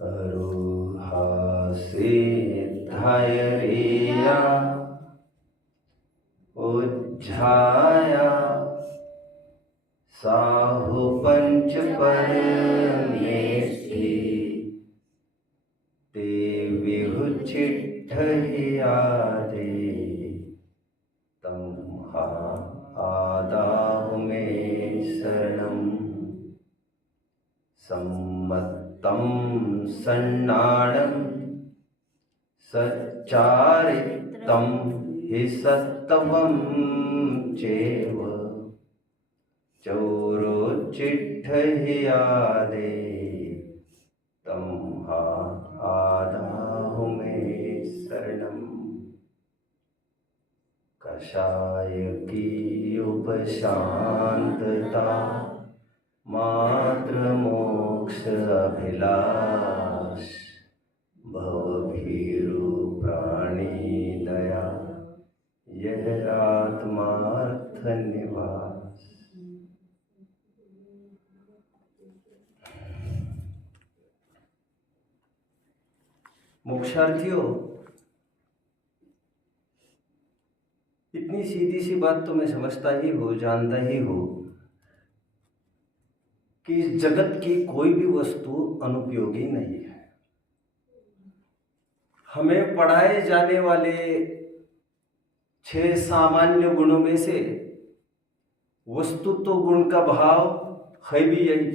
अरोहा सिद्धायरेया उज्झाया साहु पंच परमेष्टि ते विहुचिट्ठहियादे तम हा आदाहु मे शरणम् सम्मत्तं सन्नाडं सच्चारित्रं हि सत्तवं चैव चौरोचिट्ठहियादे तं हा आदाहु मे शरणम् कषाय की उपशांतता मात्र मोक्ष अभिलाष भवभीरु प्राणी दया यह आत्मार्थ निवास। मोक्षार्थियों, इतनी सीधी सी बात तो मैं समझता ही हूँ, जानता ही हूँ कि इस जगत की कोई भी वस्तु अनुपयोगी नहीं है। हमें पढ़ाए जाने वाले 6 सामान्य गुणों में से वस्तुत्व गुण का भाव है भी यही,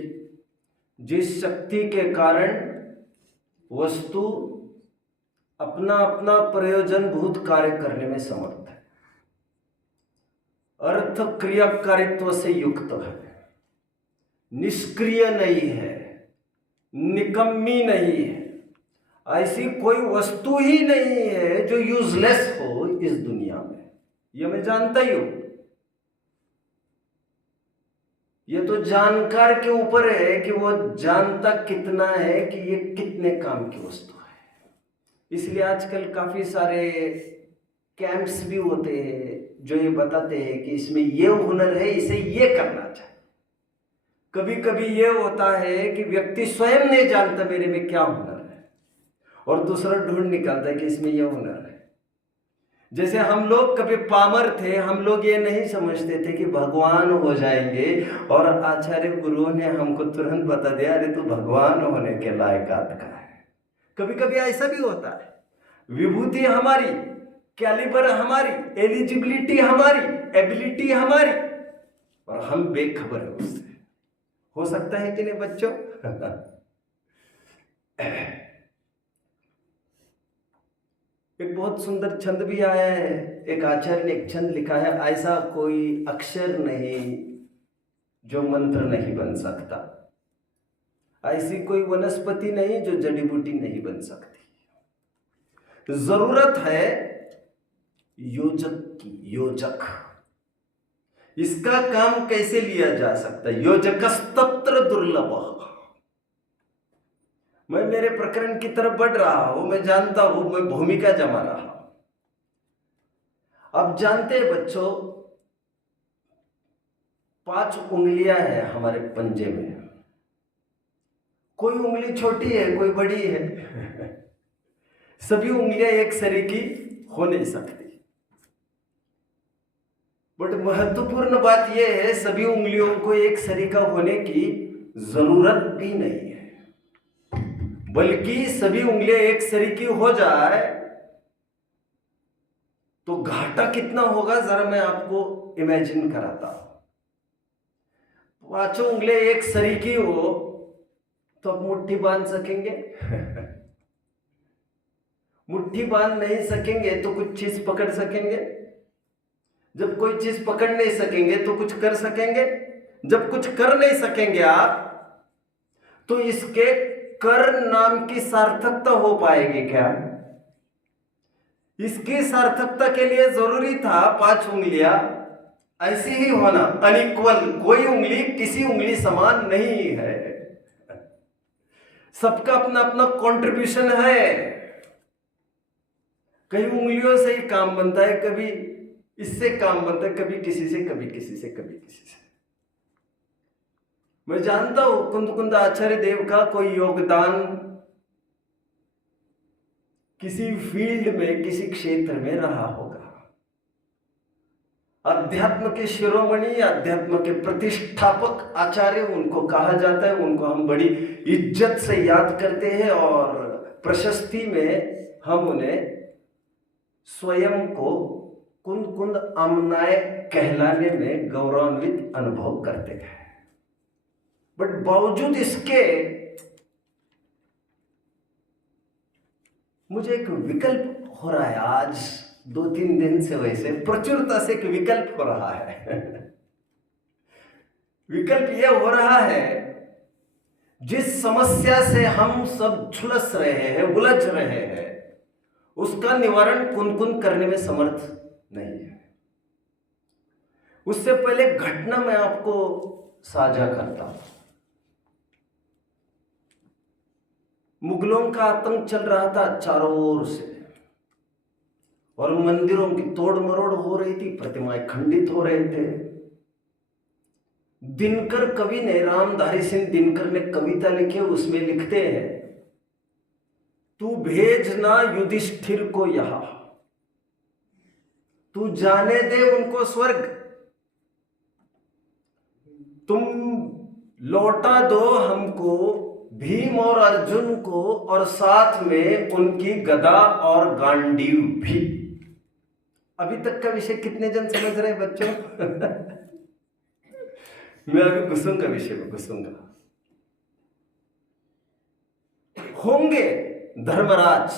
जिस शक्ति के कारण वस्तु अपना अपना प्रयोजनभूत कार्य करने में समर्थ है, अर्थ क्रियाकारित्व से युक्त है, निष्क्रिय नहीं है, निकम्मी नहीं है। ऐसी कोई वस्तु ही नहीं है जो यूजलेस हो इस दुनिया में। यह मैं जानता ही हूं। यह तो जानकार के ऊपर है कि वो जानता कितना है कि ये कितने काम की वस्तु है। इसलिए आजकल काफी सारे कैंप्स भी होते हैं जो ये बताते हैं कि इसमें ये हुनर है, इसे ये करना चाहिए। कभी कभी ये होता है कि व्यक्ति स्वयं नहीं जानता मेरे में क्या हुनर है, और दूसरा ढूंढ निकालता है कि इसमें यह हुनर है। जैसे हम लोग कभी पामर थे, हम लोग ये नहीं समझते थे कि भगवान हो जाएंगे, और आचार्य गुरुओं ने हमको तुरंत बता दिया, अरे तू भगवान होने के लायकात का है। कभी कभी ऐसा भी होता है, विभूति हमारी, कैलिबर हमारी, एलिजिबिलिटी हमारी, एबिलिटी हमारी, और हम बेखबर है उससे। हो सकता है कि नहीं बच्चों? एक बहुत सुंदर छंद भी आया है, एक आचार्य ने एक छंद लिखा है, ऐसा कोई अक्षर नहीं जो मंत्र नहीं बन सकता, ऐसी कोई वनस्पति नहीं जो जड़ी बूटी नहीं बन सकती। जरूरत है योजक की, योजक। इसका काम कैसे लिया जा सकता है? योजकस्तत्र दुर्लभ। मैं मेरे प्रकरण की तरफ बढ़ रहा हूं, मैं जानता हूं, मैं भूमिका जमा रहा हूं। अब जानते हैं बच्चों, 5 उंगलियां हैं हमारे पंजे में। कोई उंगली छोटी है, कोई बड़ी है। सभी उंगलियां एक सरीकी हो नहीं सकती। बट महत्वपूर्ण बात यह है, सभी उंगलियों को एक सरीका होने की जरूरत भी नहीं है, बल्कि सभी उंगलियां एक सरीकी हो जाए तो घाटा कितना होगा जरा मैं आपको इमेजिन कराता हूं। 5 उंगलियां एक सरीकी हो तो आप मुट्ठी बांध सकेंगे? मुट्ठी बांध नहीं सकेंगे तो कुछ चीज पकड़ सकेंगे? जब कोई चीज पकड़ नहीं सकेंगे तो कुछ कर सकेंगे? जब कुछ कर नहीं सकेंगे आप, तो इसके कर नाम की सार्थकता हो पाएगी क्या? इसकी सार्थकता के लिए जरूरी था 5 उंगलियां ऐसी ही होना, अनइक्वल। कोई उंगली किसी उंगली समान नहीं है, सबका अपना अपना कंट्रीब्यूशन है। कई उंगलियों से ही काम बनता है, कभी इससे काम बनता है, कभी किसी से, कभी किसी से, कभी किसी से। मैं जानता हूं कुंद कुंद आचार्य देव का कोई योगदान किसी फील्ड में, किसी क्षेत्र में रहा होगा। अध्यात्म के शिरोमणि, अध्यात्म के प्रतिष्ठापक आचार्य उनको कहा जाता है। उनको हम बड़ी इज्जत से याद करते हैं और प्रशस्ति में हम उन्हें स्वयं को कुंद कुंद आमनाय कहलाने में गौरवान्वित अनुभव करते हैं। बट बावजूद इसके मुझे एक विकल्प हो रहा है, आज 2-3 दिन से वैसे प्रचुरता से एक विकल्प हो रहा है। विकल्प यह हो रहा है, जिस समस्या से हम सब झुलस रहे हैं, उलझ रहे हैं, उसका निवारण कुन-कुन करने में समर्थ नहीं है। उससे पहले घटना मैं आपको साझा करता हूं। मुगलों का आतंक चल रहा था चारों ओर से और मंदिरों की तोड़ मरोड़ हो रही थी, प्रतिमाएं खंडित हो रहे थे। दिनकर कवि ने, रामधारी सिंह दिनकर ने कविता लिखी, उसमें लिखते हैं, तू भेजना युधिष्ठिर को यहां, तू जाने दे उनको स्वर्ग, तुम लौटा दो हमको भीम और अर्जुन को, और साथ में उनकी गदा और गांडीव भी। अभी तक का विषय कितने जन समझ रहे हैं बच्चों? मैं अभी घुसूंगा विषय में, घुसूंगा। होंगे धर्मराज,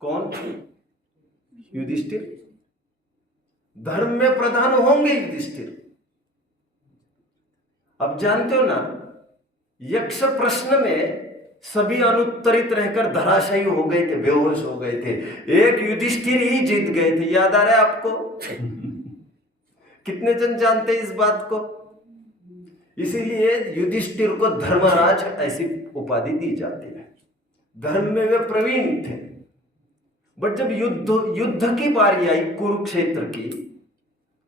कौन? युधिष्ठिर। धर्म में प्रधान होंगे युधिष्ठिर। अब जानते हो ना, यक्ष प्रश्न में सभी अनुत्तरित रहकर धराशायी हो गए थे, बेहोश हो गए थे। एक युधिष्ठिर ही जीत गए थे। याद आ रहा है आपको? कितने जन जानते हैं इस बात को? इसीलिए युधिष्ठिर को धर्मराज ऐसी उपाधि दी जाती है। धर्म में वे प्रवीण थे। बट जब युद्ध की बारी आई कुरुक्षेत्र की,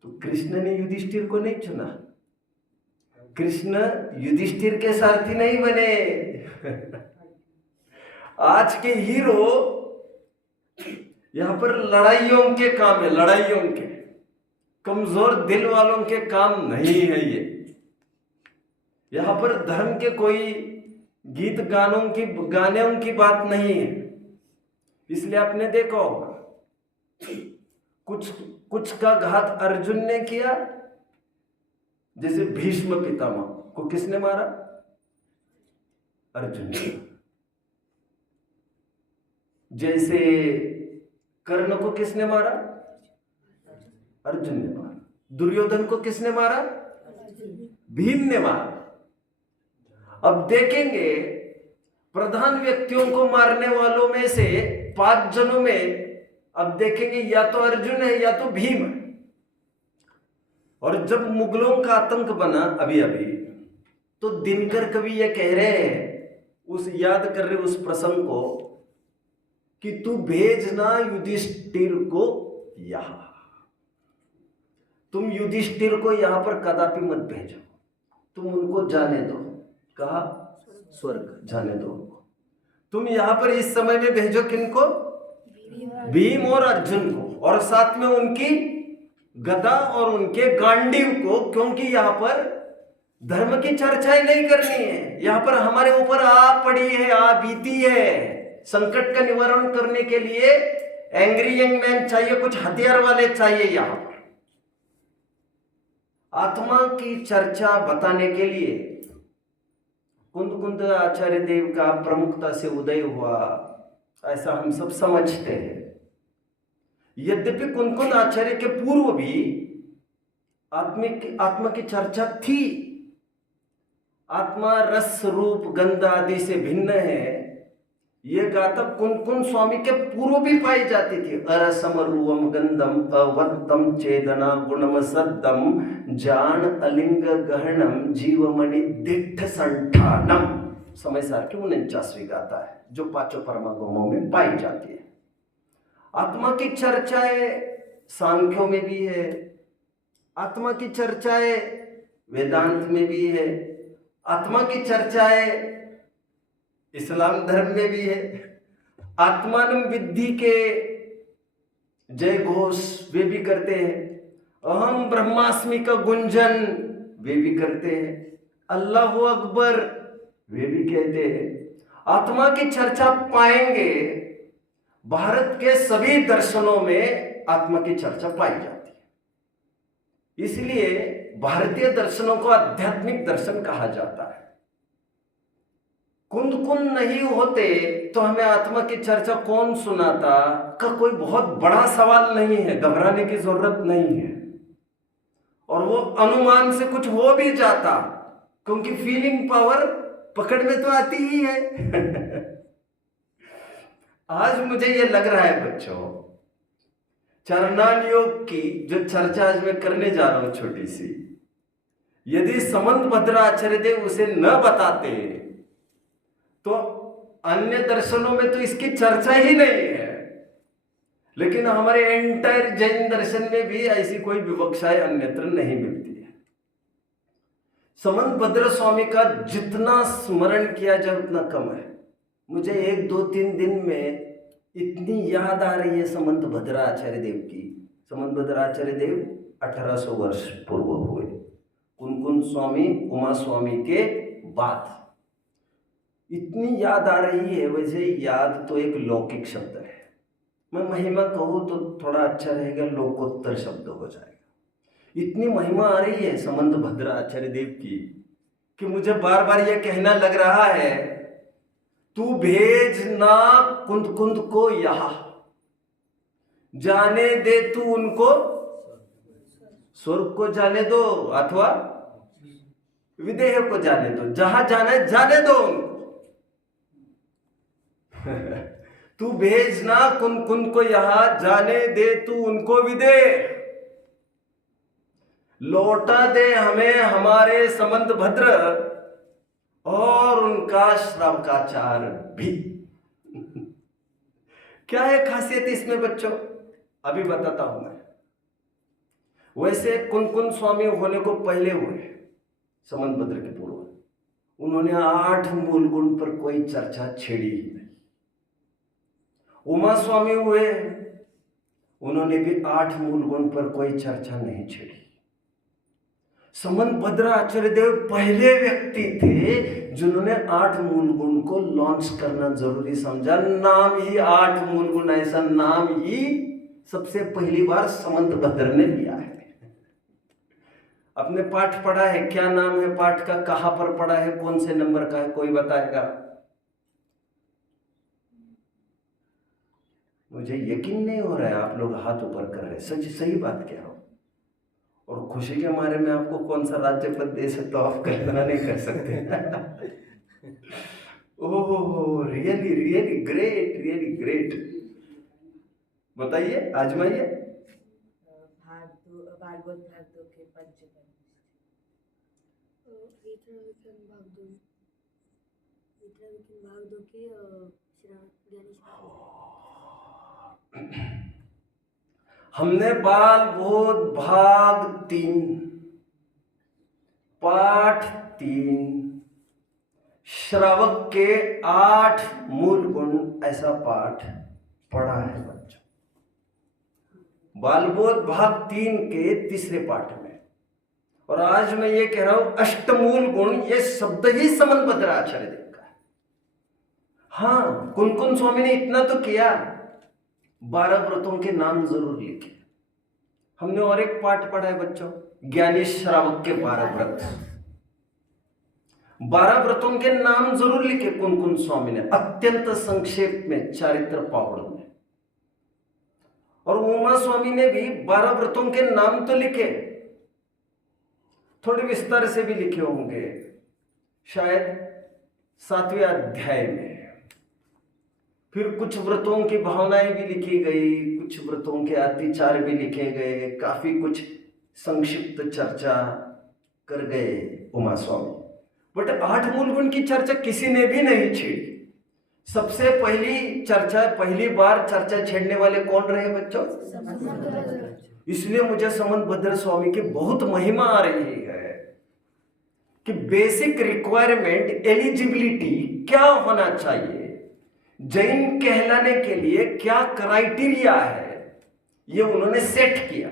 तो कृष्ण ने युधिष्ठिर को नहीं चुना। कृष्ण युधिष्ठिर के सारथी नहीं बने। आज के हीरो यहां पर लड़ाइयों के काम है, लड़ाइयों के। कमजोर दिल वालों के काम नहीं है ये। यहां पर धर्म के कोई गीत गानों की बात नहीं है। इसलिए आपने देखा होगा, कुछ का घात अर्जुन ने किया। जैसे भीष्म पितामह को किसने मारा? अर्जुन ने। जैसे कर्ण को किसने मारा? अर्जुन ने मारा। दुर्योधन को किसने मारा? भीम ने मारा। अब देखेंगे, प्रधान व्यक्तियों को मारने वालों में से 5 जनों में अब देखेंगे या तो अर्जुन है या तो भीम है। और जब मुगलों का आतंक बना अभी अभी, तो दिनकर कवि ये कह रहे हैं, याद कर रहे उस प्रसंग को, कि तू भेजना युधिष्ठिर को यहां, तुम युधिष्ठिर को यहां पर कदापि मत भेजो, तुम उनको जाने दो। कहा? स्वर्ग जाने दो उनको। तुम यहां पर इस समय में भेजो किनको? भीम और अर्जुन को, और साथ में उनकी गदा और उनके गांडीव को, क्योंकि यहां पर धर्म की चर्चाएं नहीं करनी है। यहां पर हमारे ऊपर आ पड़ी है, आ बीती है। संकट का निवारण करने के लिए एंग्री यंग मैन चाहिए, कुछ हथियार वाले चाहिए। यहां पर आत्मा की चर्चा बताने के लिए कुंद कुंद आचार्य देव का प्रमुखता से उदय हुआ, ऐसा हम सब समझते हैं। यद्यपि कुंद कुंद आचार्य के पूर्व भी आत्मा की चर्चा थी। आत्मा रस रूप गंध आदि से भिन्न है, ये गाथा कुंद कुंद स्वामी के पूर्व भी पाई जाती थी। अरसम रूवम गंधम अवत्तम चेदना गुणम सद्दम जान अलिंग गहनम जीवमणि दिट्ठ संठानम। समय सार की 49वीं गाथा है, जो 5 परमागमों में पाई जाती है। आत्मा की चर्चाएं सांख्यों में भी है, आत्मा की चर्चाएं वेदांत में भी है, आत्मा की चर्चाएं इस्लाम धर्म में भी है, आत्मानं विद्धि के जय घोष वे भी करते हैं, अहम ब्रह्मास्मि का गुंजन वे भी करते हैं, अल्लाह अकबर वे भी कहते हैं। आत्मा की चर्चा पाएंगे, भारत के सभी दर्शनों में आत्मा की चर्चा पाई जाती है। इसलिए भारतीय दर्शनों को आध्यात्मिक दर्शन कहा जाता है। कुंद कुंद नहीं होते तो हमें आत्मा की चर्चा कौन सुनाता का कोई बहुत बड़ा सवाल नहीं है, घबराने की जरूरत नहीं है। और वो अनुमान से कुछ हो भी जाता, क्योंकि फीलिंग पावर पकड़ में तो आती ही है। आज मुझे ये लग रहा है बच्चों, चरणान योग की जो चर्चा आज मैं करने जा रहा हूं छोटी सी, यदि समंत भद्राचार्य देव उसे न बताते तो अन्य दर्शनों में तो इसकी चर्चा ही नहीं है। लेकिन हमारे एंटायर जैन दर्शन में भी ऐसी कोई विवक्षाएं अन्यत्र नहीं मिलती है। समंत भद्र स्वामी का जितना स्मरण किया जाए उतना कम है। मुझे 1, 2, 3 दिन में इतनी याद आ रही है समंत भद्राचार्य देव की। समंत भद्राचार्य देव 1800 वर्ष पूर्व हुए, कुनकुन स्वामी उमा स्वामी के बाद। इतनी याद आ रही है। वैसे याद तो एक लौकिक शब्द है, मैं महिमा कहूँ तो थोड़ा अच्छा रहेगा, लोकोत्तर शब्द हो जाएगा। इतनी महिमा आ रही है समंत भद्राचार्य देव की कि मुझे बार बार यह कहना लग रहा है, तू भेज ना कुंद कुंद को यहाँ, जाने दे तू उनको स्वर्ग को जाने दो अथवा विदेह को जाने दो, जहां जाना है जाने दो उनको। तू भेजना कुन कुन को यहां, जाने दे तू उनको विदेह, लौटा दे हमें हमारे समंत भद्र और उनका श्रावकाचार भी। क्या है खासियत इसमें बच्चों, अभी बताता हूं मैं। वैसे कुनकुन स्वामी होने को पहले हुए समंत भद्र के पूर्व, उन्होंने 8 मूल गुण पर कोई चर्चा छेड़ी ही नहीं। उमा स्वामी हुए, उन्होंने भी 8 मूल गुण पर कोई चर्चा नहीं छेड़ी। समंत भद्राचार्य देव पहले व्यक्ति थे जिन्होंने 8 मूल गुण को लॉन्च करना जरूरी समझा। नाम ही 8 मूल गुण, ऐसा नाम ही सबसे पहली बार समंत भद्र ने लिया है। अपने पाठ पढ़ा है, क्या नाम है पाठ का, कहां पर पढ़ा है, कौन से नंबर का है, कोई बताएगा? मुझे यकीन नहीं हो रहा है आप लोग हाथ ऊपर कर रहे हैं, सच सही बात कह रहा हूं। और खुशी के मारे में आपको कौन सा राज्य पद दे सकता हूं, आप कल्पना नहीं कर सकते। Oh really really great, really great. बताइए, आजमाइए। भागवत भाग 2 के पंचम भाग 2 के हमने बाल बोध भाग 3 पाठ 3 श्रावक के 8 मूल गुण, ऐसा पाठ पढ़ा है बच्चों। बालबोध भाग 3 के तीसरे पाठ में। और आज मैं ये कह रहा हूं अष्टमूल गुण, ये शब्द ही समंत भद्राचार्य देव का है। हाँ, कुनकुन स्वामी ने इतना तो किया, 12 व्रतों के नाम जरूर लिखे। हमने और एक पाठ पढ़ा है बच्चों, ज्ञानी श्रावक के 12 व्रत। 12 व्रतों के नाम जरूर लिखे कुनकुन स्वामी ने, अत्यंत संक्षेप में, चारित्र पावड़ में। और उमा स्वामी ने भी 12 व्रतों के नाम तो लिखे, थोड़े विस्तार से भी लिखे होंगे, शायद 7वें अध्याय में। फिर कुछ व्रतों की भावनाएं भी लिखी गई, कुछ व्रतों के अतिचार भी लिखे गए, काफी कुछ संक्षिप्त चर्चा कर गए उमा स्वामी। बट 8 मूल गुण की चर्चा किसी ने भी नहीं छेड़ी। सबसे पहली चर्चा, पहली बार चर्चा छेड़ने वाले कौन रहे बच्चों? इसलिए मुझे समंत भद्र स्वामी की बहुत महिमा आ रही है कि बेसिक रिक्वायरमेंट, एलिजिबिलिटी क्या होना चाहिए जैन कहलाने के लिए क्या क्राइटेरिया है, ये उन्होंने सेट किया।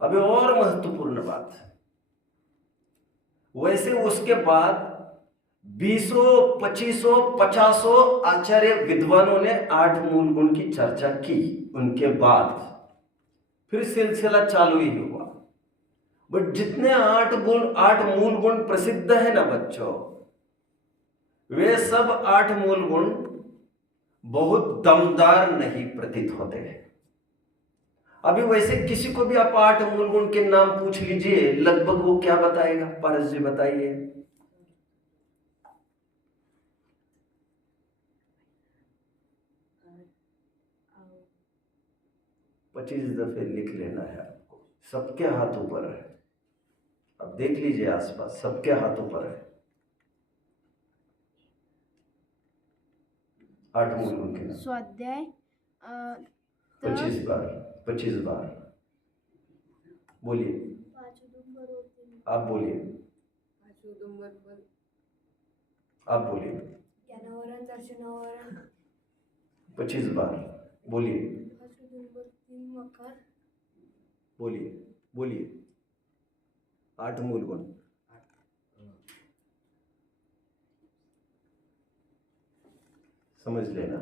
अभी और महत्वपूर्ण बात है, वैसे उसके बाद 20, 25, 50 आचार्य विद्वानों ने 8 मूल गुण की चर्चा की। उनके बाद फिर सिलसिला चालू ही हुआ। बट जितने 8 मूल गुण प्रसिद्ध है ना बच्चों, वे सब 8 मूल गुण बहुत दमदार नहीं प्रतीत होते हैं। अभी वैसे किसी को भी आप 8 मूल गुण के नाम पूछ लीजिए, लगभग वो क्या बताएगा? पारस जी बताइए। 25 दफे लिख लेना है आपको। सबके हाथों पर है, अब देख लीजिए आसपास, सबके हाथों पर है 8 मूल गुण के नाम। स्वाध्याय 25 बार, 25 बार बोलिए। आप बोलिए, आप बोलिए। ज्ञानावरण, दर्शनावरण, 25 बार बोलिए, 3 मकर, बोलिए, बोलिए। 8 मूल गुण। समझ लेना।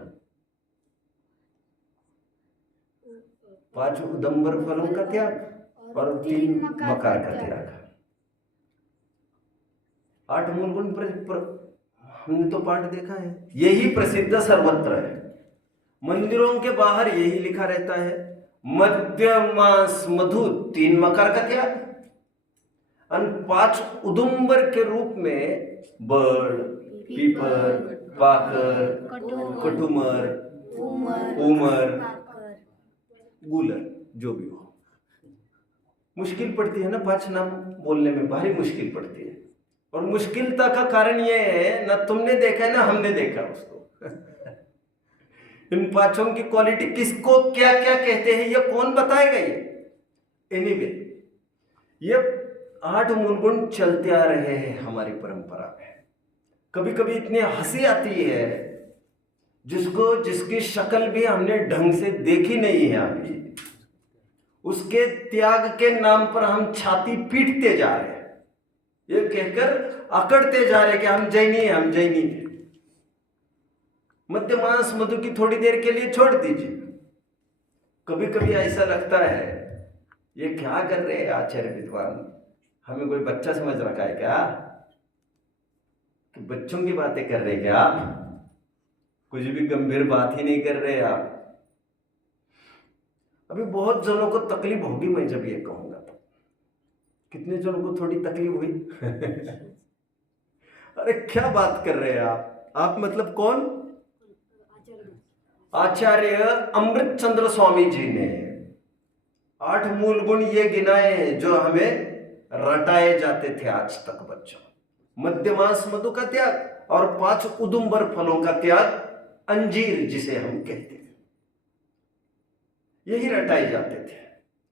5 उदंबर फलों का त्याग और 3 मकार का त्याग। 8 मूल गुण हमने तो पाठ देखा है, यही प्रसिद्ध सर्वत्र है। मंदिरों के बाहर यही लिखा रहता है, मद्य मांस मधु 3 मकार का त्याग, और 5 उदुम्बर के रूप में बड़, पीपर, पाकर, कटुमर, उमर, गूलर, जो भी हो। मुश्किल पड़ती है ना 5 नाम बोलने में, भारी मुश्किल पड़ती है। और मुश्किलता का कारण ये है, ना तुमने देखा है ना हमने देखा उसको। इन 5 की क्वालिटी किसको क्या क्या कहते हैं, ये कौन बताएगा? ये एनीवे, ये 8 मूल गुण चलते आ रहे हैं हमारी परंपरा में। कभी कभी इतनी हंसी आती है, जिसकी शक्ल भी हमने ढंग से देखी नहीं है अभी, उसके त्याग के नाम पर हम छाती पीटते जा रहे हैं, ये कहकर अकड़ते जा रहे हैं कि हम जैनी हैं, हम जैनी हैं। मद्य मांस मधु की थोड़ी देर के लिए छोड़ दीजिए। कभी कभी ऐसा लगता है, ये क्या कर रहे हैं आचार्य विद्वान, हमें कोई बच्चा समझ रखा है क्या? कि बच्चों की बातें कर रहे हैं क्या आप? कुछ भी गंभीर बात ही नहीं कर रहे आप। अभी बहुत जनों को तकलीफ होगी मैं जब ये कहूंगा तो। कितने जनों को थोड़ी तकलीफ हुई? अरे क्या बात कर रहे हैं आप मतलब कौन? आचार्य अमृत चंद्र स्वामी जी ने 8 मूल गुण ये गिनाए हैं जो हमें रटाए जाते थे आज तक बच्चों। मद्य मांस मधु का त्याग और 5 उदुम्बर फलों का त्याग, अंजीर जिसे हम कहते हैं, यही रटाए जाते थे।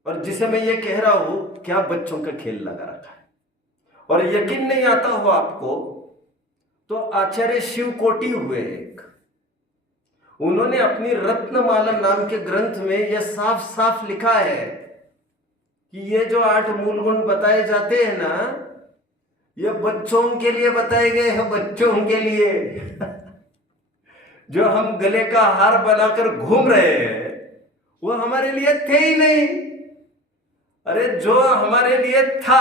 और जिसे मैं ये कह रहा हूं, क्या बच्चों का खेल लगा रखा है। और यकीन नहीं आता हो आपको तो आचार्य शिव कोटि हुए एक, उन्होंने अपनी रत्नमाला नाम के ग्रंथ में यह साफ साफ लिखा है कि ये जो 8 मूल गुण बताए जाते हैं ना, ये बच्चों के लिए बताए गए हैं, बच्चों के लिए। जो हम गले का हार बनाकर घूम रहे हैं वो हमारे लिए थे ही नहीं। अरे जो हमारे लिए था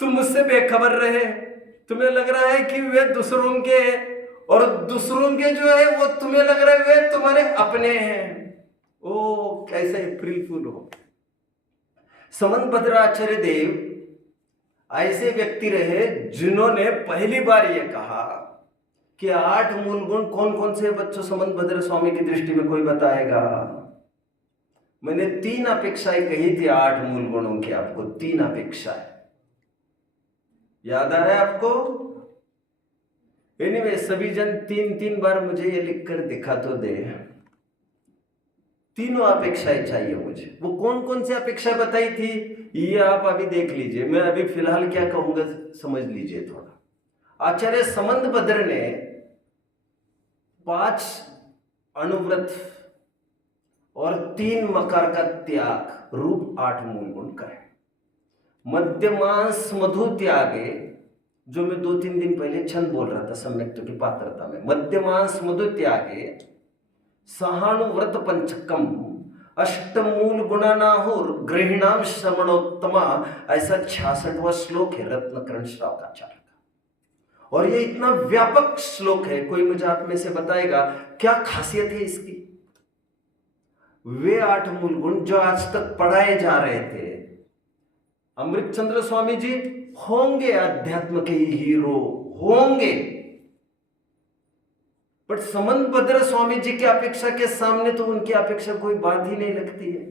तुम मुझसे बेखबर रहे, तुम्हें लग रहा है कि वे दूसरों के, और दूसरों के जो है वो तुम्हें लग रहा है वे तुम्हारे अपने हैं। ओ कैसे अप्रैल फूल हो। समंतभद्राचार्य देव ऐसे व्यक्ति रहे जिन्होंने पहली बार यह कहा कि 8 मूल गुण कौन कौन से बच्चों समंतभद्र स्वामी की दृष्टि में कोई बताएगा? मैंने 3 अपेक्षाएं कही थी 8 मूल गुणों की, आपको 3 अपेक्षाएं याद आ रहा है आपको? एनीवे, सभी जन 3 बार मुझे ये लिखकर दिखा तो दे। 3 अपेक्षाएं चाहिए मुझे। वो कौन कौन सी अपेक्षा बताई थी ये आप अभी देख लीजिए, मैं अभी फिलहाल क्या कहूंगा समझ लीजिए थोड़ा। आचार्य समंतभद्र ने 5 अनुव्रत और 3 मकार का त्याग रूप 8 मूल गुण का है। मध्यमांस मधु त्यागे, जो मैं 2-3 दिन पहले छंद बोल रहा था सम्यक्तु की पात्रता में, मध्यमांस मधु त्यागे सहानुव्रत पंचकम अष्टमूल गुणानाहुर गृहिणाम श्रवणोत्तमा, ऐसा 66वां श्लोक है रत्नकरण श्रावकाचार्य का। और ये इतना व्यापक श्लोक है, कोई मुझे आप में से बताएगा क्या खासियत है इसकी? वे 8 मूल गुण जो आज तक पढ़ाए जा रहे थे, अमृतचंद्र स्वामी जी होंगे अध्यात्म के हीरो होंगे, बट समंतभद्र स्वामी जी की अपेक्षा के सामने तो उनकी अपेक्षा कोई बात ही नहीं लगती है।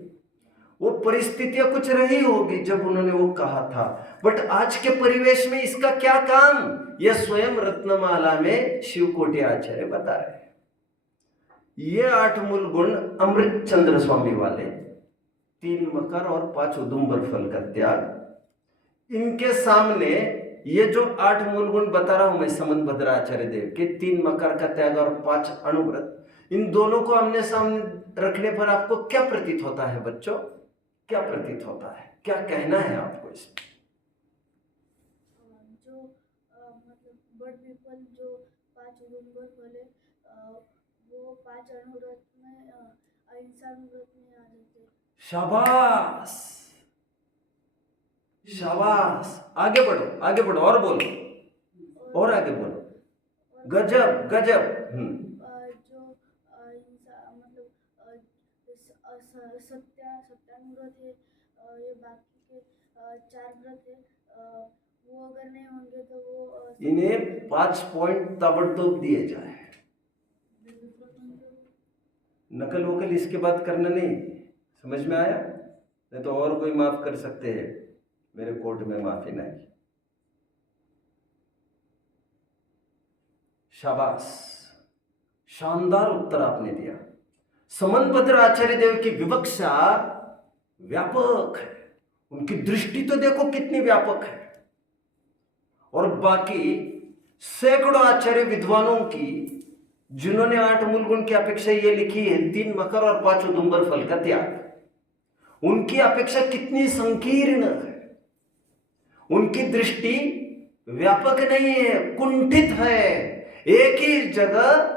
वो परिस्थितियां कुछ रही होगी जब उन्होंने वो कहा था, बट आज के परिवेश में इसका क्या काम, यह स्वयं रत्नमाला में शिवकोटि आचार्य बता रहे हैं। ये 8 मूल गुण अमृतचंद्र स्वामी वाले, 3 मकर और 5 उदुम्बर फल का त्याग, इनके सामने ये जो 8 मूल गुण बता रहा हूं मैं समंतभद्र आचार्य देव के, 3 मकर का त्याग और 5 अनुव्रत, इन दोनों को आमने सामने रखने पर आपको क्या प्रतीत होता है बच्चों? क्या प्रतीत होता है, क्या कहना है आपको इसमें? जो मतलब बड़ विफल जो 5 उदुम्बर फल है, वो 5 अनुव्रत में अहिंसा अनुव्रत में आ जाते हैं। शाबाश शाबाश, आगे बढ़ो आगे बढ़ो, और बोलो और आगे बोलो, गजब गजब। जो अहिंसा मतलब सत्यानुव्रत है, ये बाकी के 4 व्रत है, वो अगर नहीं होंगे तो वो इन्हें 5 पॉइंट ताबड़तोड़ दिए जाए, नकल वकल इसके बाद करना नहीं। समझ में आया? नहीं तो और कोई माफ कर सकते हैं, मेरे कोर्ट में माफी नहीं। शाबाश, शानदार उत्तर आपने दिया। समंतभद्र आचार्य देव की विवक्षा व्यापक है, उनकी दृष्टि तो देखो कितनी व्यापक है। और बाकी सैकड़ों आचार्य विद्वानों की, जिन्होंने 8 मूल गुण की अपेक्षा ये लिखी है 3 मकर और 5 उदुम्बर फल का त्याग, उनकी अपेक्षा कितनी संकीर्ण है। उनकी दृष्टि व्यापक नहीं है, कुंठित है, एक ही जगह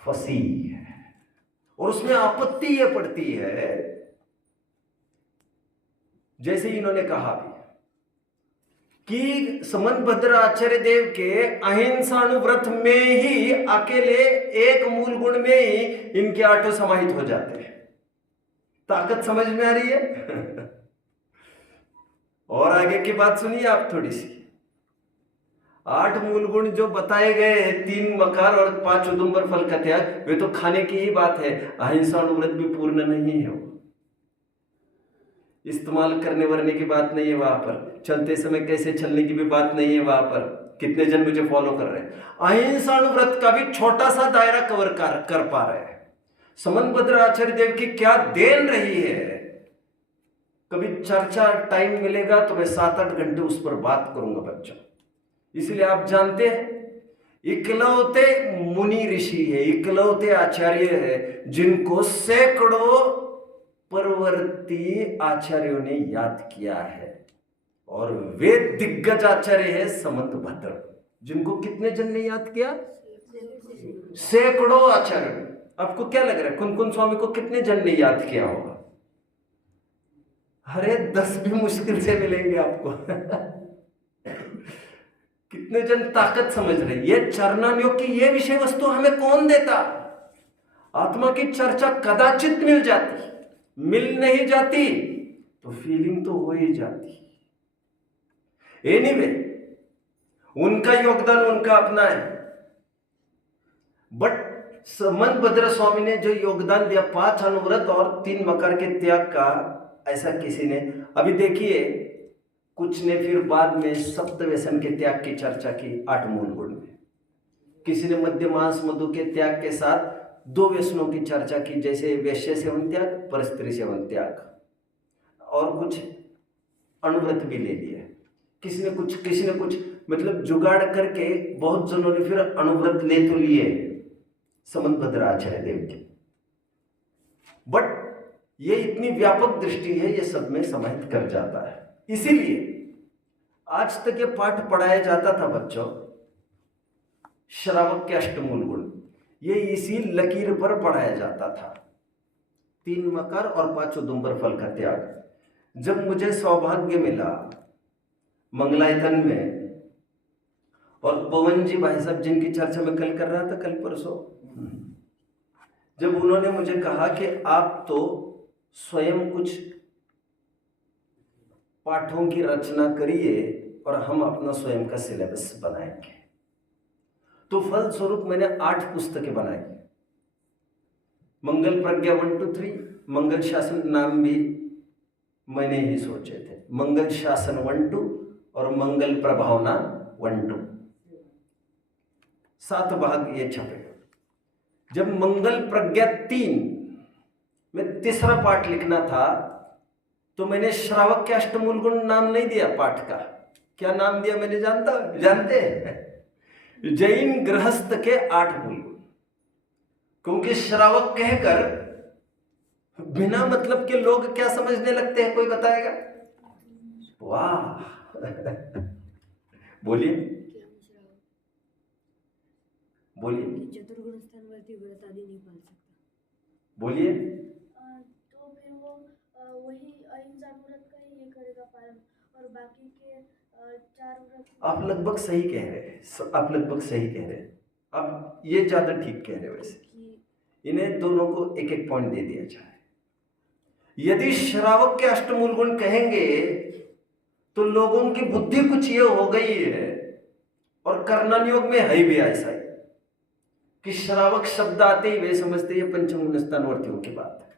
फंसी है। और उसमें आपत्ति यह पड़ती है, जैसे इन्होंने कहा भी कि समंतभद्र आचार्य देव के अहिंसानुव्रत में ही अकेले एक मूल गुण में ही इनके 8 समाहित हो जाते हैं। ताकत समझ में आ रही है? और आगे की बात सुनिए आप थोड़ी सी। 8 मूल गुण जो बताए गए हैं, 3 मकार और 5 उदुम्बर फल का त्याग, वे तो खाने की ही बात है। अहिंसानुव्रत भी पूर्ण नहीं है, वो इस्तेमाल करने वरने की बात नहीं है वहां पर, चलते समय कैसे चलने की भी बात नहीं है वहां पर। कितने जन मुझे फॉलो कर रहे हैं? अहिंसानुव्रत का भी छोटा सा दायरा कवर कर पा रहे हैं। समंतभद्र आचार्य देव की क्या देन रही है, कभी चर्चा टाइम मिलेगा तो मैं 7-8 घंटे उस पर बात करूंगा बच्चों। इसलिए आप जानते हैं, इकलौते मुनि ऋषि है, इकलौते आचार्य है जिनको सैकड़ों परवर्ती आचार्यों ने याद किया है, और वे दिग्गज आचार्य है समंतभद्र, जिनको कितने जन ने याद किया? सैकड़ों आचार्य। आपको क्या लग रहा है, कुन स्वामी को कितने जन ने याद किया होगा? अरे 10 भी मुश्किल से मिलेंगे आपको। कितने जन ताकत समझ रहे? ये चरणान्यों की ये विषय वस्तु हमें कौन देता? आत्मा की चर्चा कदाचित मिल जाती, मिल नहीं जाती तो फीलिंग तो हो ही जाती। एनीवे, उनका योगदान उनका अपना है, बट समंतभद्र स्वामी ने जो योगदान दिया 5 अनुव्रत और 3 मकर के त्याग का, ऐसा किसी ने, अभी देखिए कुछ ने फिर बाद में सप्तव्यसन के त्याग की चर्चा की 8 मूल गुण में, किसी ने मध्य मांस मधु के त्याग के साथ 2 व्यसनों की चर्चा की, जैसे वैश्य सेवन त्याग, परस्त्री सेवन त्याग, और कुछ अनुव्रत भी ले लिए। किसी ने कुछ मतलब जुगाड़ करके बहुत जनों ने फिर अनुव्रत ले तो लिए समंतभद्राचार्य देव के, बट ये इतनी व्यापक दृष्टि है, ये सब में समाहित कर जाता है। इसीलिए आज तक ये पाठ पढ़ाया जाता था बच्चों, श्रावक के अष्टमूल गुण, ये इसी लकीर पर पढ़ाया जाता था, 3 मकर और 5 उदुम्बर फल का त्याग। जब मुझे सौभाग्य मिला मंगलायतन में, और पवन जी भाई साहब जिनकी चर्चा मैं कल कर रहा था, कल परसों, जब उन्होंने मुझे कहा कि आप तो स्वयं कुछ पाठों की रचना करिए और हम अपना स्वयं का सिलेबस बनाएंगे, तो फलस्वरूप मैंने 8 पुस्तकें बनाई। मंगल प्रज्ञा 1 to 3, मंगल शासन नाम भी मैंने ही सोचे थे, मंगल शासन 1 2 और मंगल प्रभावना 1 2, 7 भाग ये छपे। जब मंगल प्रज्ञा 3 में तीसरा पाठ लिखना था, तो मैंने श्रावक के अष्टमूल गुण नाम नहीं दिया पाठ का। क्या नाम दिया मैंने जानते हैं? जैन गृहस्थ के 8 मूल गुण। क्योंकि श्रावक कहकर बिना मतलब के लोग क्या समझने लगते हैं, कोई बताएगा? वाह बोलिए बोलिए चतुर्गुण स्थान वरती व्रत आदि नहीं पाल सकता। बोलिए। तो फिर वो वही अहिंसा व्रत का ही ये करेगा पालन, और बाकी के 4 व्रत। आप लगभग सही कह रहे हैं, आप लगभग सही कह रहे हैं, आप ये ज्यादा ठीक कह रहे हैं। वैसे इन्हें दोनों को एक एक पॉइंट दे दिया जाए। यदि श्रावक के अष्टमूल गुण कहेंगे तो लोगों की बुद्धि कुछ ये हो गई है, और कर्णन योग में है भी ऐसा ही, कि श्रावक शब्द आते ही वे समझते ये पंचमूल स्थानवर्तियों की बात है,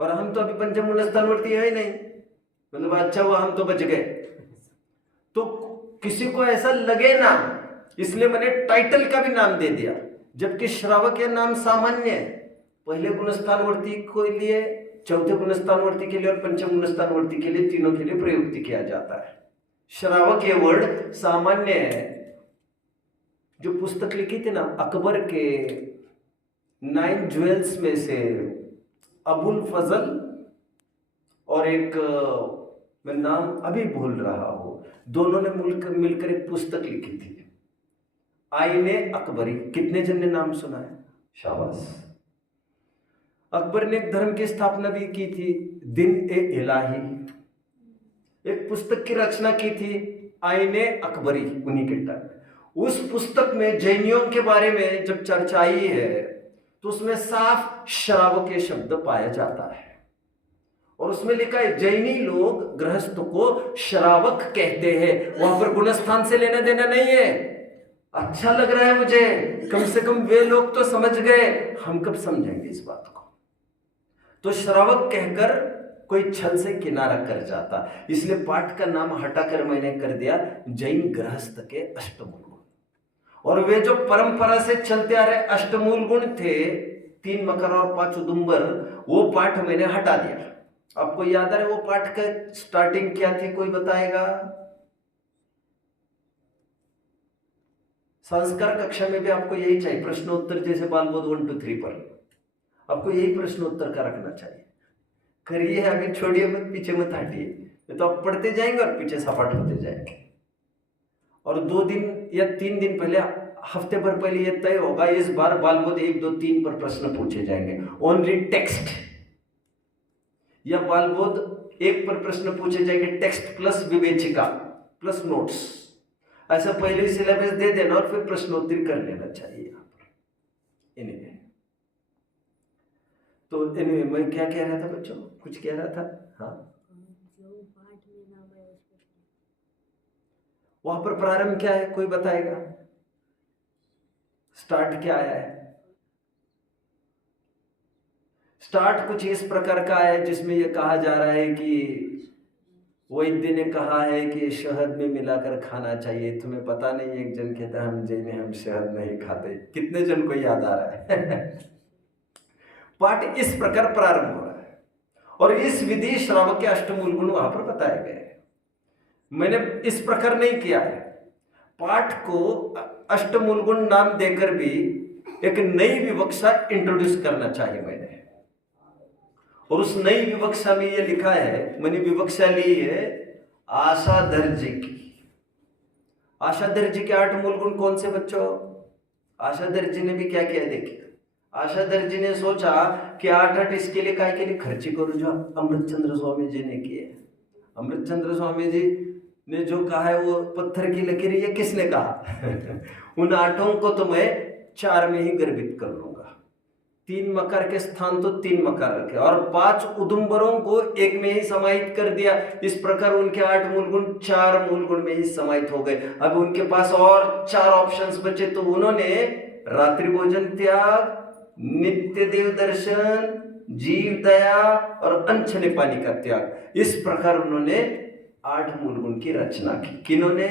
और हम तो अभी पंचमूल स्थानवर्ती है ही नहीं, मतलब अच्छा हुआ हम तो बच गए। तो किसी को ऐसा लगे ना, इसलिए मैंने टाइटल का भी नाम दे दिया, जबकि श्रावक यह नाम सामान्य है, पहले गुणस्थानवर्ती के लिए, चौथे गुणस्थानवर्ती के लिए और पंचम गुणस्थानवर्ती के लिए, तीनों के लिए प्रयुक्त किया जाता है। श्रावक ये वर्ड सामान्य है। जो पुस्तक लिखी थी ना अकबर के 9 ज्वेल्स में से, अबुल फजल और एक मैं नाम अभी भूल रहा हूं, दोनों ने मिलकर एक पुस्तक लिखी थी, आईने अकबरी। कितने जन ने नाम सुना है? शाबाश। अकबर ने एक धर्म की स्थापना भी की थी, दिन ए इलाही, एक पुस्तक की रचना की थी, आईने अकबरी, उन्हीं के टाइम। उस पुस्तक में जैनियों के बारे में जब चर्चा आई है, तो उसमें साफ श्रावक के शब्द पाया जाता है, और उसमें लिखा है जैनी लोग गृहस्थ को श्रावक कहते हैं। वहां पर गुणस्थान से लेना देना नहीं है। अच्छा लग रहा है मुझे, कम से कम वे लोग तो समझ गए, हम कब समझेंगे इस बात को? तो श्रावक कहकर कोई छल से किनारा कर जाता, इसलिए पाठ का नाम हटाकर मैंने कर दिया जैन गृहस्थ के अष्टमूल गुण। और वे जो परंपरा से चलते आ रहे अष्टमूल गुण थे, 3 मकर और 5 उदुम्बर, वो पाठ मैंने हटा दिया। आपको याद आ रहा है वो पाठ का स्टार्टिंग क्या थी? कोई बताएगा? संस्कार कक्षा में भी आपको यही चाहिए, प्रश्नोत्तर जैसे बालबोध 1 to 3 पर आपको यही प्रश्नोत्तर का रखना चाहिए। करिए, अभी छोड़िए मत, पीछे मत हटिए, तो आप पढ़ते जाएंगे और पीछे सपाट होते जाएंगे। और 2 दिन या 3 दिन पहले, हफ्ते भर पहले यह तय होगा इस बार बालबोध 1 2 3 पर प्रश्न पूछे जाएंगे, ओनली टेक्स्ट, या बालबोध 1 पर प्रश्न पूछे जाएंगे टेक्स्ट प्लस विवेचिका प्लस नोट्स। ऐसा पहले सिलेबस दे देना और फिर प्रश्नोत्तर कर लेना चाहिए यहाँ पर। एनीवे, तो एनीवे मैं क्या कह रहा था बच्चों? कुछ कह रहा था? हाँ, जो पाठ में नाम है उसको वहां पर प्रारंभ क्या है? कोई बताएगा? स्टार्ट क्या आया है? स्टार्ट कुछ इस प्रकार का है जिसमें यह कहा जा रहा है कि वैद्य ने कहा है कि शहद में मिलाकर खाना चाहिए। तुम्हें पता नहीं, एक जन कहता है हम जैन हम शहद नहीं खाते। कितने जन को याद आ रहा है? पाठ इस प्रकार प्रारंभ हो रहा है, और इस विधि श्रावक के अष्टमूल गुण वहां पर बताए गए। मैंने इस प्रकार नहीं किया है। पाठ को अष्टमूल गुण नाम देकर भी एक नई विवक्षा इंट्रोड्यूस करना चाहिए मैंने। और उस नई विवक्षा में ये लिखा है, मैंने विवक्षा ली है आशाधर जी की। आशाधर जी के 8 मूल गुण कौन से बच्चों? आशाधर जी ने भी क्या किया देखिए। आशाधर जी ने सोचा कि 8 इसके लिए काय के लिए खर्ची करूं जो अमृतचंद्र स्वामी जी ने किए। अमृतचंद्र स्वामी जी ने जो कहा है वो पत्थर की लकीर, ये किसने कहा? उन 8 को तो मैं 4 में ही गर्भित कर लूंगा। 3 मकर के स्थान तो 3 मकर रखे और 5 उदुम्बरों को एक में ही समाहित कर दिया। इस प्रकार उनके 8 मूल गुण 4 मूल गुण में ही समाहित हो गए। अब उनके पास और 4 ऑप्शंस बचे, तो उन्होंने रात्रि भोजन त्याग, नित्य देव दर्शन, जीव दया और अनछने पानी का त्याग, इस प्रकार उन्होंने 8 मूल गुण की रचना की। किन्होंने?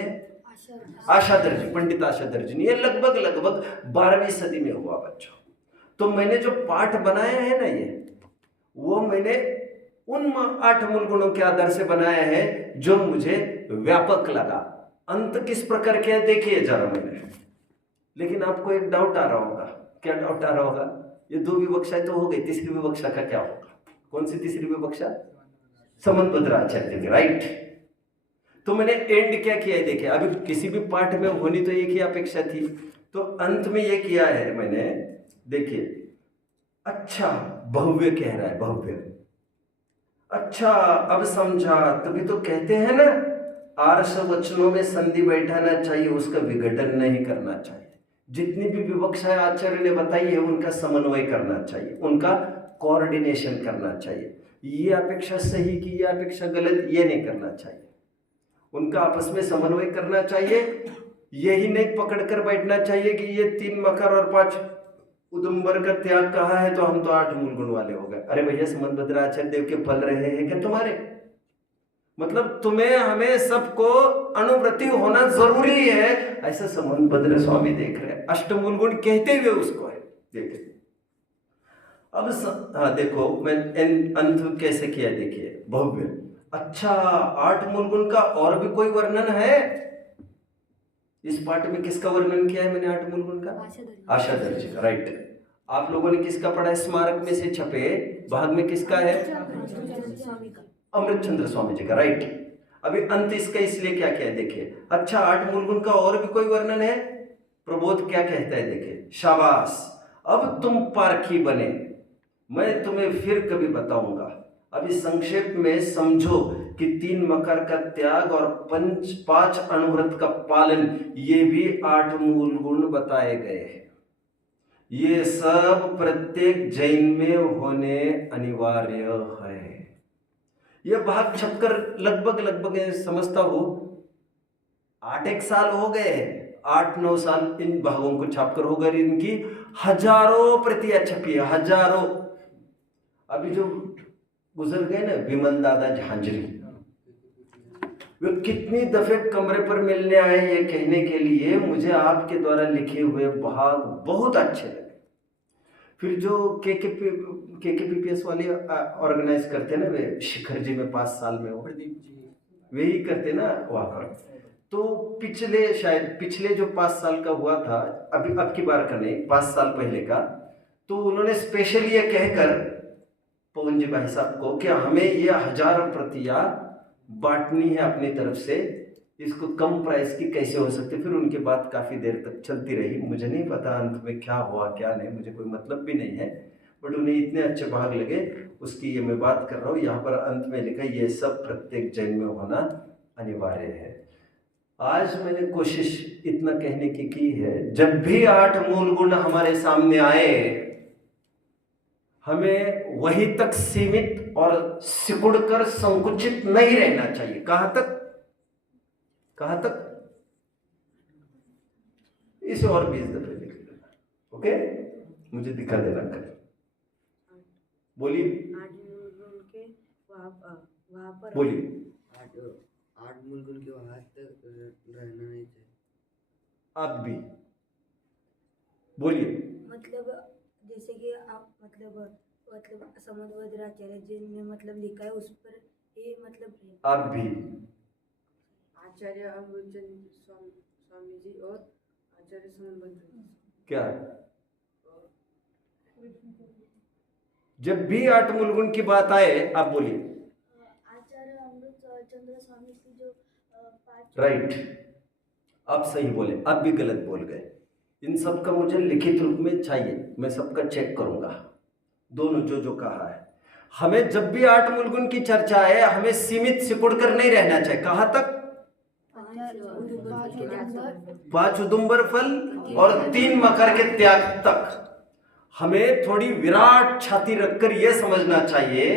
आशाधर जी, पंडित आशाधर जी ने। ये लगभग 12वीं सदी में हुआ बच्चों। तो मैंने जो पाठ बनाया है ना, ये वो मैंने उन 8 मूल गुणों के आधार से बनाया है जो मुझे व्यापक लगा। अंत किस प्रकार के है देखिए जरा मैंने। लेकिन आपको एक डाउट आ रहा होगा। क्या डाउट आ रहा होगा? ये 2 विवक्षाएं तो हो गई, तीसरी विवक्षा का क्या होगा? कौन सी तीसरी विवक्षा? समन्वयद्राचार्य की, राइट। तो मैंने एंड क्या किया है देखिए। अभी किसी भी पाठ में होनी तो एक ही अपेक्षा थी, तो अंत में ये किया है मैंने, देखिए। अच्छा, भव्य कह रहा है, भव्य। अच्छा, अब समझा। तभी तो कहते हैं ना, आर्ष वचनों में संधि बैठाना चाहिए, उसका विघटन नहीं करना चाहिए। जितनी भी विवक्षाएं आचार्य ने बताई है उनका समन्वय करना चाहिए, उनका कोऑर्डिनेशन करना चाहिए। ये अपेक्षा सही की, ये अपेक्षा गलत, ये नहीं करना चाहिए। उनका आपस में समन्वय करना चाहिए। यही नहीं पकड़कर बैठना चाहिए कि ये 3 मकर और 5 उदुम्बर का त्याग कहा है तो हम तो 8 मूल गुण वाले हो गए। अरे भैया, समन्वयद्राचार्य देव के फल रहे हैं क्या तुम्हारे? मतलब तुम्हें हमें सबको अनुव्रति होना जरूरी है, ऐसा समन्वयद्र स्वामी देख रहे हैं। अष्टमूल गुण कहते हुए उसको है, देखिए। अब हाँ देखो, मैं अंत कैसे किया देखिए, भव्य। अच्छा, 8 मूल गुण का और भी कोई वर्णन है? इस पाठ में किसका वर्णन किया है मैंने 8 मूल गुण का? आशाधर जी का, राइट। आप लोगों ने किसका पढ़ा है? स्मारक में से छपे भाग में किसका है? अमृतचंद्र स्वामी जी का, राइट। अभी अंत इसका इसलिए क्या किया है देखिए। अच्छा, 8 मूल गुण का और भी कोई वर्णन है? प्रबोध क्या कहता है देखिए। शाबाश, अब तुम पारखी बने, मैं तुम्हें फिर कभी बताऊंगा। अभी संक्षेप में समझो कि 3 मकर का त्याग और 5 अणुव्रत का पालन, ये भी 8 मूल गुण बताए गए हैं। ये सब प्रत्येक जैन में होने अनिवार्य है। यह भाग छपकर लगभग समझता हूं 8 साल हो गए, 8-9 साल इन भागों को छापकर हो गए। इनकी हजारों प्रतियां छपी है, हजारों। अभी जो गुजर गए ना विमल दादा झांझरी, वे कितनी दफे कमरे पर मिलने आए ये कहने के लिए मुझे आपके द्वारा लिखे हुए भाग बहुत अच्छे लगे। फिर जो केकेपीपीएस वाले ऑर्गेनाइज करते ना, वे शिखर जी में 5 साल में, वे ही करते ना वहां पर। तो पिछले जो 5 साल का हुआ था, अभी अब की बार का नहीं, 5 साल पहले का, तो उन्होंने स्पेशल ये कहकर पवन जी भाई साहब को कि हमें ये 1000 प्रतियां बांटनी है अपनी तरफ से, इसको कम प्राइस की कैसे हो सकती। फिर उनकी बात काफ़ी देर तक चलती रही। मुझे नहीं पता अंत में क्या हुआ क्या नहीं, मुझे कोई मतलब भी नहीं है, बट उन्हें इतने अच्छे भाग लगे, उसकी ये मैं बात कर रहा हूँ। यहाँ पर अंत में लिखा, ये सब प्रत्येक जैन में होना अनिवार्य है। आज मैंने कोशिश इतना कहने की है, जब भी 8 मूल गुण हमारे सामने आए, हमें वहीं तक सीमित और सिकुड़कर संकुचित नहीं रहना चाहिए। कहां तक? कहां तक? इसे और 20 दफे लिख लेना, ओके? मुझे दिखा देना कल। बोलिए, वहाँ पर बोलिए। 8 मूल गुण के वहां तक रहना नहीं चाहिए। आप भी बोलिए। मतलब जैसे कि आप मतलब समन्वयद्राचार्य जी ने मतलब लिखा है उस पर ये मतलब आप भी आचार्य अमृतचंद स्वामी जी और आचार्य समन बंधु जी। क्या? जब भी 8 मूल गुण की बात आए आप बोलिए। आचार्य अमृत चंद्र स्वामी की जो 5 राइट, आप सही बोले, आप भी गलत बोल गए। इन सब का मुझे लिखित रूप में चाहिए, मैं सबका चेक करूंगा, दोनों जो कहा है। हमें जब भी 8 मूल गुण की चर्चा है, हमें सीमित सिकुड़ कर नहीं रहना चाहिए। कहाँ तक? 5 उदुम्बर फल और 3 मकर के त्याग तक। हमें थोड़ी विराट छाती रखकर यह समझना चाहिए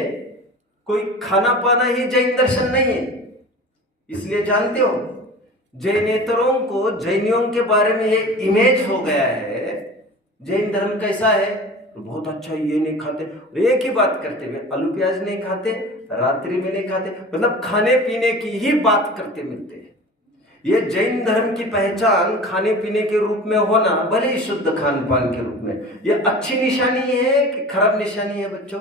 कोई खाना पाना ही जैन दर्शन नहीं है। इसलिए जानते हो जैनेतरों को जैनियों के बारे में ये इमेज हो गया है, जैन धर्म कैसा है, बहुत अच्छा, ये नहीं खाते, एक ही बात करते हुए आलू प्याज नहीं खाते, रात्रि में नहीं खाते, मतलब खाने पीने की ही बात करते मिलते हैं। ये जैन धर्म की पहचान खाने पीने के रूप में होना, भले ही शुद्ध खान पान के रूप में, ये अच्छी निशानी है कि खराब निशानी है बच्चों?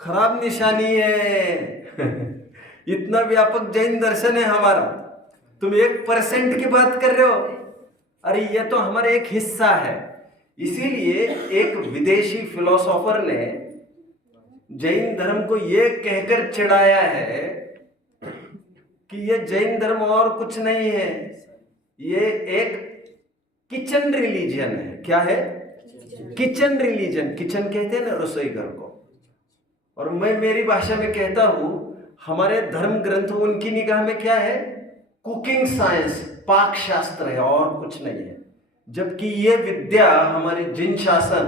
खराब निशानी है। इतना व्यापक जैन दर्शन है हमारा, तुम 1% की बात कर रहे हो। अरे ये तो हमारा एक हिस्सा है। इसीलिए एक विदेशी फिलोसोफर ने जैन धर्म को ये कहकर चिढ़ाया है कि ये जैन धर्म और कुछ नहीं है, ये एक किचन रिलीजन है। क्या है? Kitchen religion. किचन कहते हैं ना रसोई घर को, और मैं मेरी भाषा में कहता हूं हमारे धर्म ग्रंथ उनकी निगाह में क्या है? कुकिंग साइंस, पाक शास्त्र है और कुछ नहीं है। जबकि ये विद्या हमारे जिन शासन,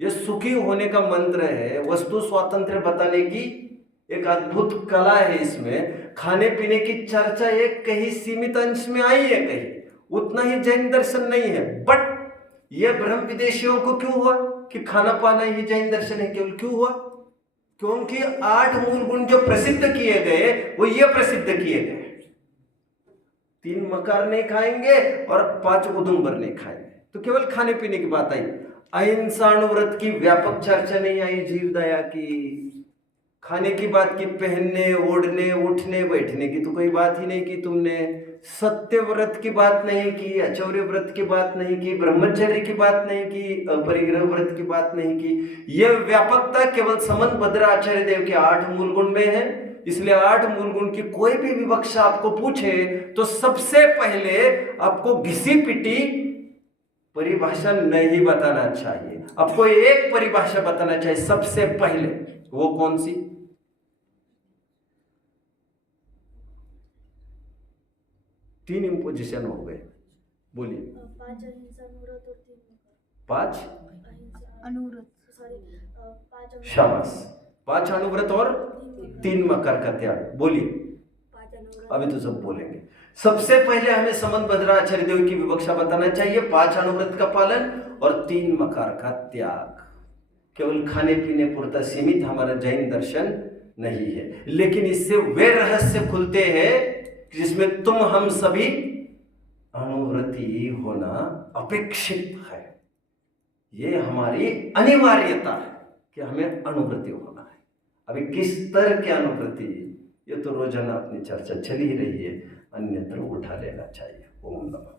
ये सुखी होने का मंत्र है, वस्तु स्वातंत्र्य बताने की एक अद्भुत कला है। इसमें खाने पीने की चर्चा एक कहीं सीमित अंश में आई है, कहीं उतना ही जैन दर्शन नहीं है। बट ये भ्रम विदेशियों को क्यों हुआ कि खाना पाना ही जैन दर्शन है? केवल क्यों हुआ? क्योंकि 8 मूल गुण जो प्रसिद्ध किए गए वो ये प्रसिद्ध किए गए, 3 मकार नहीं खाएंगे और 5 उदुम्बर नहीं खाएंगे, तो केवल खाने पीने की बात आई। अहिंसाणुव्रत की व्यापक चर्चा नहीं आई, जीव दया की, खाने की बात की, पहनने ओढ़ने उठने बैठने की तो कोई बात ही नहीं की तुमने, सत्य व्रत की बात नहीं की, अचौर्य व्रत की बात नहीं की, ब्रह्मचर्य की बात नहीं की, अपरिग्रह व्रत की बात नहीं की। यह व्यापकता केवल समन भद्र आचार्य देव के 8 मूल गुण में है। इसलिए 8 मूल गुण की कोई भी विवक्षा आपको पूछे तो सबसे पहले आपको घिसी पिटी परिभाषा नहीं बताना चाहिए, आपको एक परिभाषा बताना चाहिए सबसे पहले। वो कौन सी? तीन इंपोजिशन हो गए, बोलिए। 5 अहिंसा अनुव्रत और 3 मकर। 5 अनुव्रत, सॉरी, 5 शाबाश, 5 अनुव्रत और 3 मकर का त्याग। बोलिए, 5 अनुव्रत। अभी तो सब बोलेंगे। सबसे पहले हमें समन भद्राचार्य देव की विवक्षा बताना चाहिए, 5 अनुव्रत का पालन और 3 मकार का त्याग। केवल खाने पीने पुरता सीमित हमारा जैन दर्शन नहीं है, लेकिन इससे वे रहस्य खुलते हैं जिसमें तुम हम सभी अनुव्रती होना अपेक्षित है। ये हमारी अनिवार्यता है कि हमें अनुव्रती होना है। अभी किस तरह के अनुव्रती, ये तो रोजाना अपनी चर्चा चली ही रही है, अन्यत्र उठा लेना चाहिए। ओम नमः।